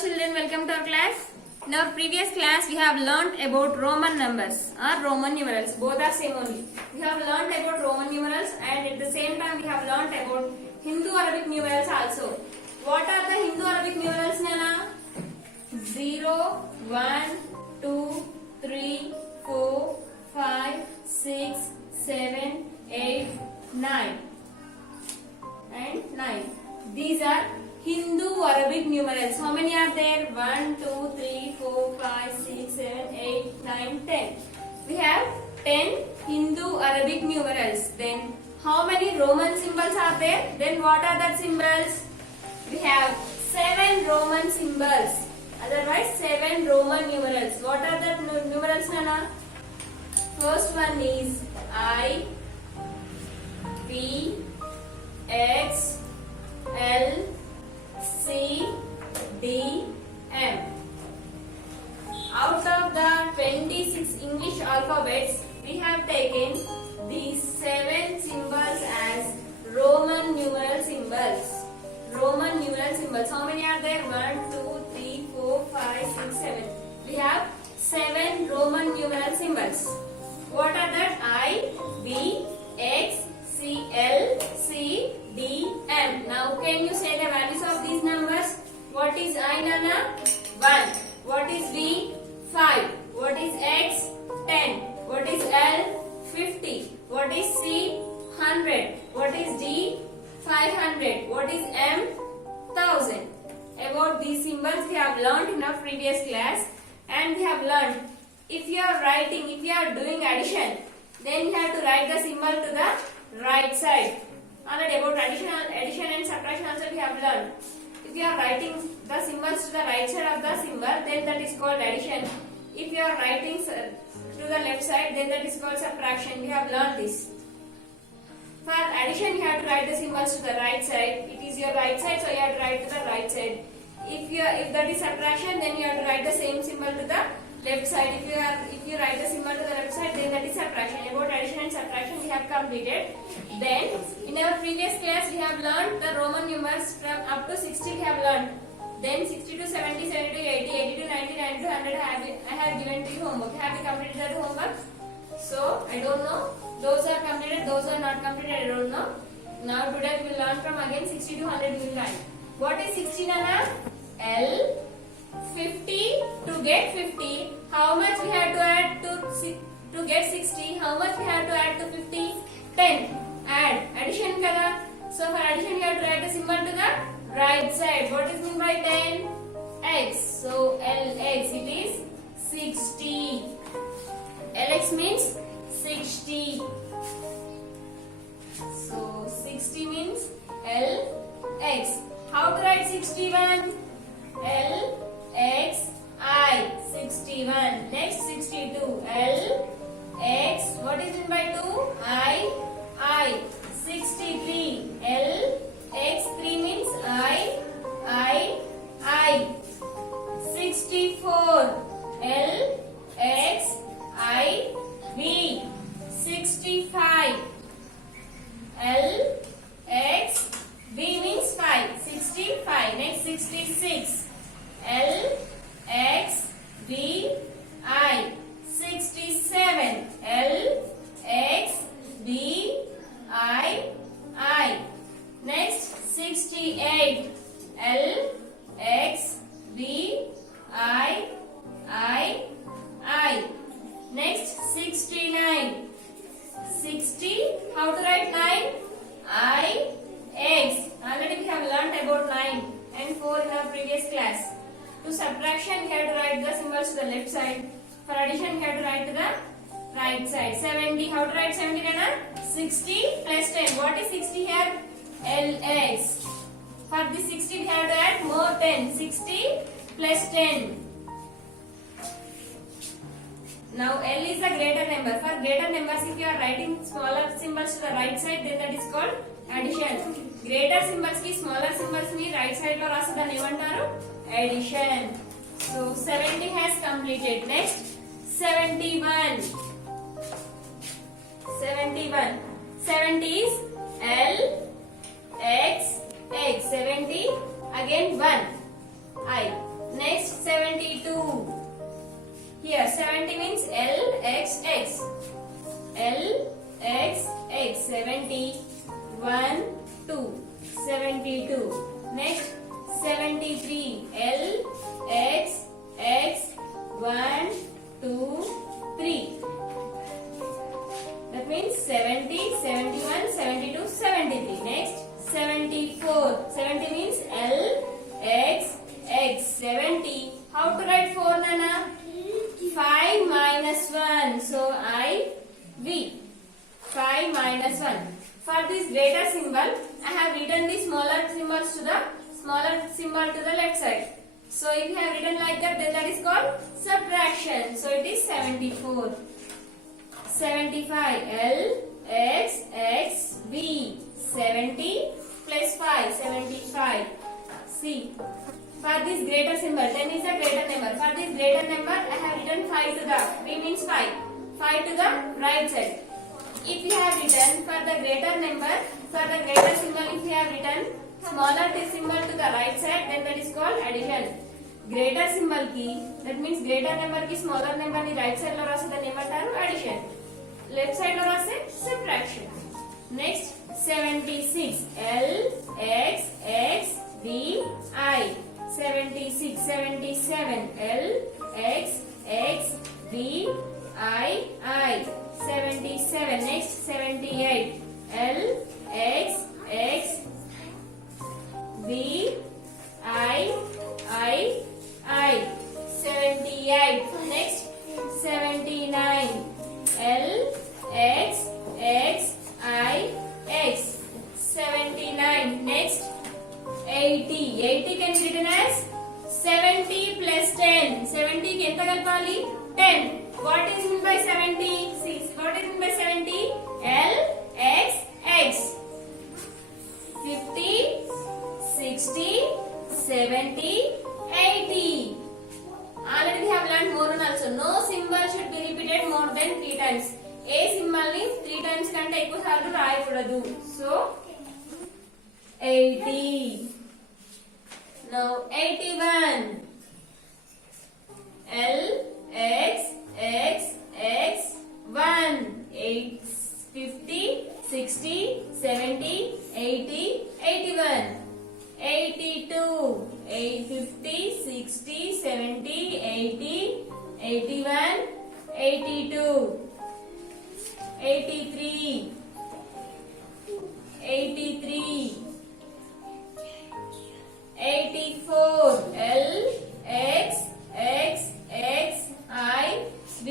children, welcome to our class. In our previous class we have learnt about Roman numbers or Roman numerals. Both are same only. We have learnt about Roman numerals and at the same time we have learnt about Hindu Arabic numerals also. What are the Hindu Arabic numerals, Nana? 0, 1, 2, 3, 4, 5, 6, 7, 8, 9 and 9. These are Hindu Arabic numerals. How many are there? 1, 2, 3, 4, 5, 6, 7, 8, 9, 10. We have 10 Hindu Arabic numerals. Then how many Roman symbols are there? Then what are the symbols? We have 7 Roman symbols. Otherwise 7 Roman numerals. What are the numerals, Nana? First one is I, P, X, L, C, D, M. Out of the 26 English alphabets, we have taken these 7 symbols as Roman numeral symbols. Roman numeral symbols. How many are there? 1, 2, 3, 4, 5, 6, 7. We have 7 Roman numeral symbols. What are that? I, B, X, C, L, C, D, M. Now can you say the values of these numbers? What is I, Nana? 1. What is B? 5. What is X? 10. What is L? 50. What is C? 100. What is D? 500. What is M? 1000. About these symbols we have learned in our previous class, and we have learned if you are doing addition, then you have to write the symbol to the right side. Already about addition and subtraction also we have learned. If you are writing the symbols to the right side of the symbol, then that is called addition. If you are writing to the left side, then that is called subtraction. We have learned this. For addition, you have to write the symbols to the right side. It is your right side, so you have to write to the right side. If that is subtraction, then you have to write the same symbol to the left side. If you write the symbol to the left side, then that is subtraction. About addition and subtraction we have completed. Then in our previous class we have learned the Roman numerals from up to 60 we have learned. Then 60 to 70, 70 to 80, 80 to 90, 90 to 100 I have given to you homework. Have you completed that homework? So I don't know. Those are completed, those are not completed, I don't know. Now today we will learn from again 60 to 100 we will write. What is 60, Nana? L. 50 to get 50. How much we have to add to get 60? How much we have to add to 50? 10. Add. Addition kada. So for addition you have to write the symbol to the right side. What is meant by 10? X. So LX it is 60. LX means 60. So 60 means LX. How to write 61? LX I 61. Next 62. LX. What is meant by 2? I 63. LX 3 means I 64. LX I B 65. LX B means 5. 65. Next 66. LX B I 67. LX B I. Next 68. LX B I. Next 69. 60. How to write 9? I X. Already we have learnt about 9 and 4 in our previous class. To subtraction we have to write the symbols to the left side. For addition we have to write to the right side. 70. How to write 70, Nana? 60 plus 10. What is 60 here? LX. For this 60 we have to add more 10. 60 plus 10. Now L is the greater number. For greater numbers, if you are writing smaller symbols to the right side, then that is called addition. Greater symbols ki smaller symbols ni right side lo rasadani emantaru addition. So 70 has completed. Next 71. 70 is L X X. 70 again 1 I. 72. Here 70 means LXX. LXX 70. 1, 2. 72. Next 73. LXX 1, 2, 3. That means 70, 71, 72, 73. Next 74. 70 means LXX 70. How to write 4, Nana? 5 minus 1. So IV. 5 minus 1. For this greater symbol, I have written the smaller symbol to the left side. So if you have written like that, then that is called subtraction. So it is 74. 75. LXXV. 70 plus 5. 75. See. For this greater symbol, 10 is a greater number. For this greater number, I have written 5 to the, V means 5. 5 to the right side. If you have written for the greater number, for the greater symbol, if you have written smaller symbol to the right side, then that is called addition. Greater symbol ki, that means greater number ki smaller number ni right side lo rase the name antaru addition. Left side lo rase subtraction. Next 76. LXXVI. 76. 77. LXXVII. 77. Next 78. LXXVIII. 78. Next 79. LXXIX. 79. Next 80. 80 can be written as 70 plus 10. 70 ki enta kalpali? 10. What is meant by 70? What is meant by 70? LXX. 50, 60, 70, 80. Already we have learned more and also. No symbol should be repeated more than 3 times. A symbol ni 3 times kante ekku sarlu raayakudadu. So 80. Now 81. LXXX1. 50, 60, 70, 80, 81. 82. 50, 60, 70, 80, 81, 82. 83. 83. 84. LXXXIV.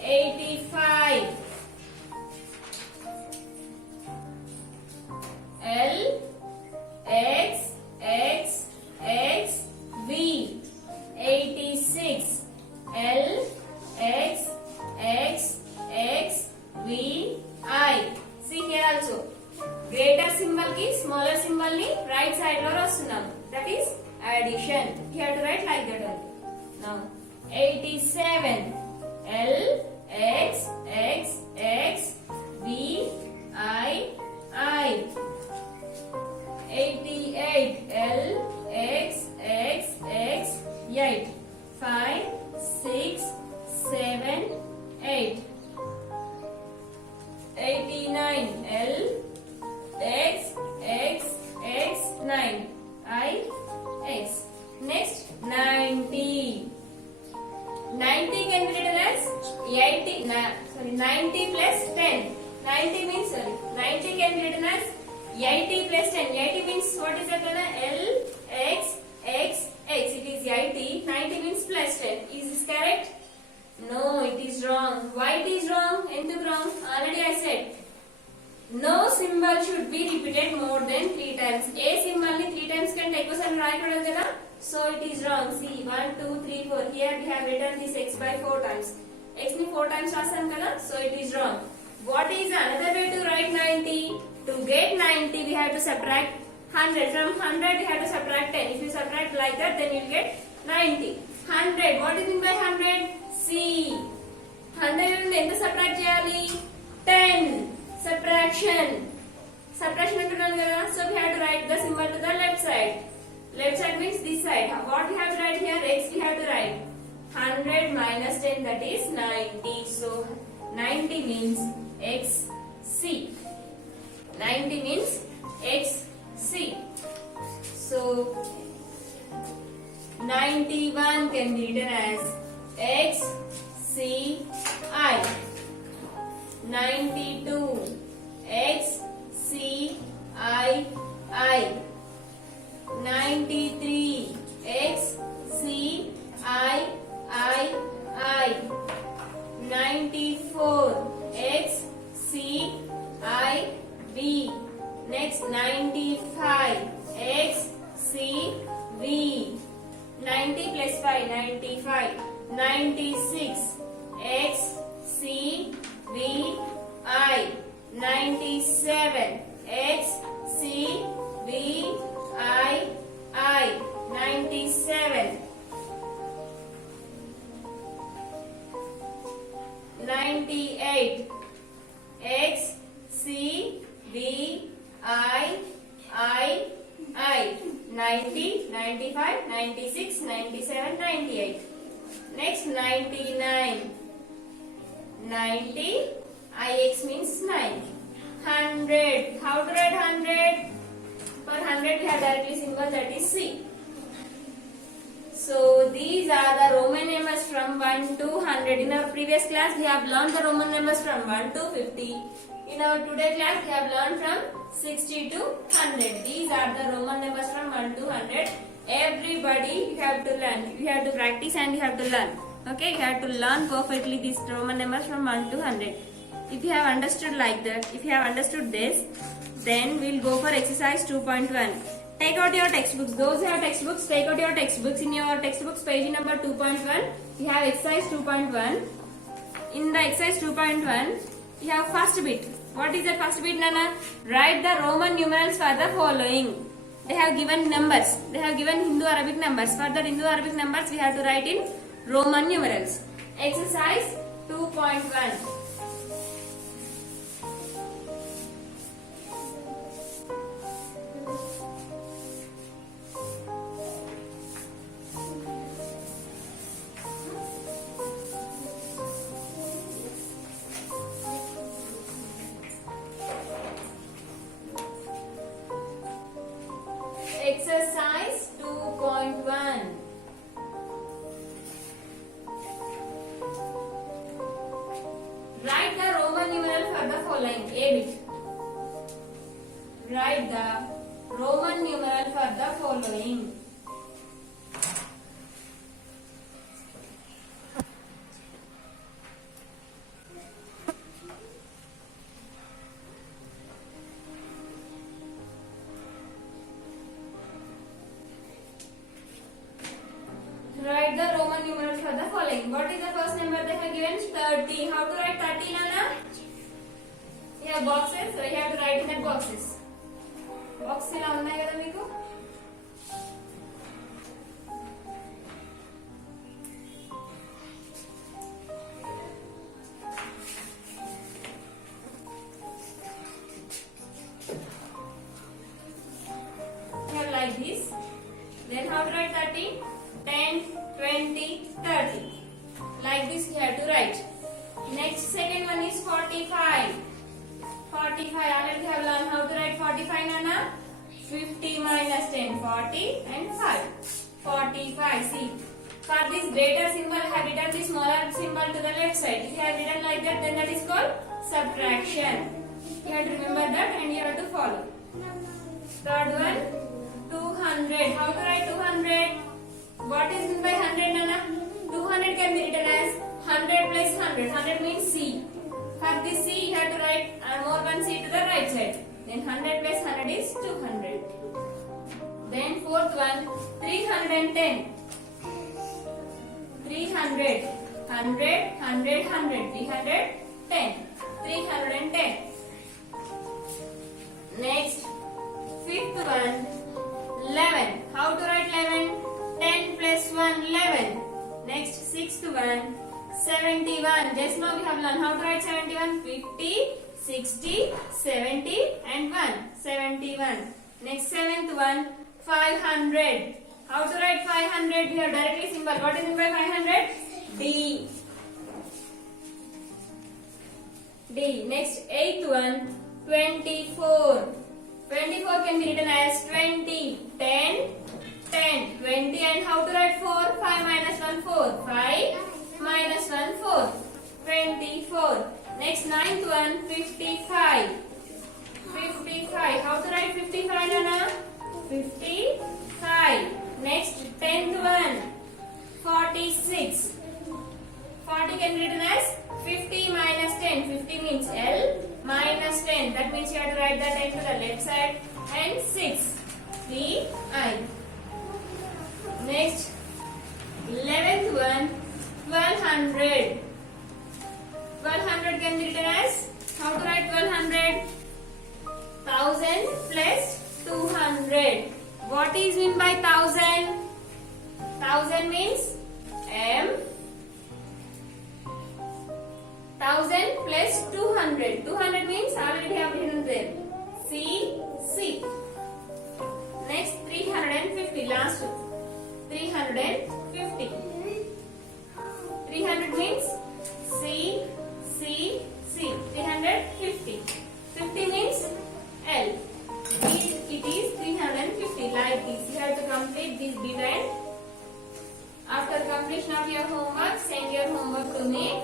85. LXXXV. 86. LXXXVI. See here also. Greater symbol ki smaller symbol ni right side lo rastunnam. That is addition. You have to write like that only. Now 87. LXXXVII. 88. LXXX8. 5, 6, 7, 8. 89. LXXX9. IX. Next 90. 90 can be written as 90 plus 10. 90 means 90 can be written as 80 plus 10. 80 means what is that? LXXX. It is 80. 90 means plus 10. Is this correct? No, it is wrong. Why it is wrong? Enduk wrong? Already I said. No symbol should be repeated more than 3 times. A symbol ni 3 times can take us and write kada. So it is wrong. See 1, 2, 3, 4. Here we have written this x by 4 times. X ni 4 times rasam kada. So it is wrong. What is another way to write 90? To get 90 we have to subtract 100. From 100 we have to subtract 10. If you subtract like that then you will get 90. 100. What is mean by 100? See. 100 నుండి ఎంత subtract చేయాలి? 10. Subtraction. Subtraction అంటున్నాను కదా. So we have to write the symbol to the left side. Left side means this side. What we have to write here? X we have to write. 100 minus 10, that is 90. So 90 means XC. 90 means XC. So 91 can be written as XCI. 92 XCII. 93 XCIII. 94 XCIV. Next 95 XCV. 90 plus 5 95. 96 XCVI. 97 XCVII. 97 98 XCVIII. 90 95 96 97 98. Next 99 90 IX means 9. 100. How to write 100? For 100 we have directly symbol, that is C. So these are the Roman numbers from 1 to 100. In our previous class we have learned the Roman numbers from 1 to 50. In our today class we have learned from 60 to 100. These are the Roman numbers from 1 to 100. Everybody you have to learn. You have to practice and you have to learn. Okay, you have to learn perfectly these Roman numbers from 1 to 100. If you have understood like that, if you have understood this, then we'll go for exercise 2.1. Take out your textbooks. Those who have textbooks, take out your textbooks. In your textbooks, page number 2.1, you have exercise 2.1. In the exercise 2.1, you have first bit. What is the first bit, Nana? Write the Roman numerals for the following. They have given numbers. They have given Hindu-Arabic numbers. For the Hindu-Arabic numbers, we have to write in Roman numerals. Exercise 2.1. Exercise 2.1. Write the Roman numeral for the following. A bit. Write the Roman numeral for the following. Write the Roman numerals for the following. What is the first number they have given? 30. How to write 30, Nana? You have boxes, so you have to write in that boxes. Box ఇలా ఉన్నాయి కదా మీకు? Here like this. Then how to write 30? 10, 20, 30. Like this you have to write. Next second one is 45. 45. Already have learned how to write 45, Nana. 50 minus 10, 40 and 5. 45. See. For this greater symbol, I have written the smaller symbol to the left side. If you have written like that, then that is called subtraction. You have to remember that and you have to follow. Third one, 200. How to write 200? What is meant by 100, Nana? 200 can be written as 100 plus 100. 100 means C. For this C, you have to write more one C to the right side. Then 100 plus 100 is 200. Then fourth one, 310. 300. 100, 100, 100. 310. 310. Next, fifth one, 11. How to write 11? 10 plus 1, 11. Next, sixth one, 71. Just now we have learned how to write 71. 50, 60, 70 and 1. 71. Next, seventh one, 500. How to write 500? We have directly symbol. What is meant by 500? D. D. Next, eighth one, 24. 24 can be written as 20. 10, 10. 20 and how to write 4? 5 minus 1, 4. 5 minus 1, 4. 24. Next, ninth one, 55. 55. How to write 55, Nana? 55. Next, 10th one, 46. 40 can be written as 50 minus 10. 50 means L minus 10. That means you have to write the 10 to the left side. And 6. I. Next, 11th one, 1200. 1200 can be written as, how to write 1200? 1000 plus 200. What is meant by 1000? 1000 means M. 1000 plus 200. 200 means already we have written there. C. Next 350. Last 350. 300 means C. 350. 50 means L. It is 350 like this. You have to complete this design. After completion of your homework, send your homework to me.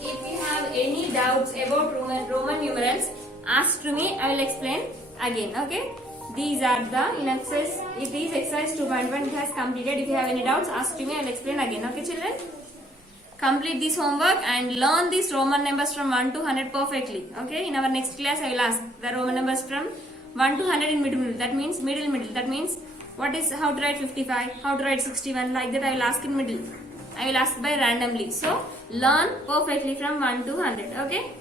If you have any doubts about Roman numerals, ask to me. I will explain again. Okay. These are the in exercise. It is exercise 2.1. It has completed. If you have any doubts, ask to me. I will explain again. Okay, children. Complete this homework and learn these Roman numbers from 1 to 100 perfectly. Okay. In our next class, I will ask the Roman numbers from 1 to 100 in middle. That means middle. That means what is how to write 55, how to write 61. Like that, I will ask in middle. I will ask by randomly. So learn perfectly from 1 to 100. Okay.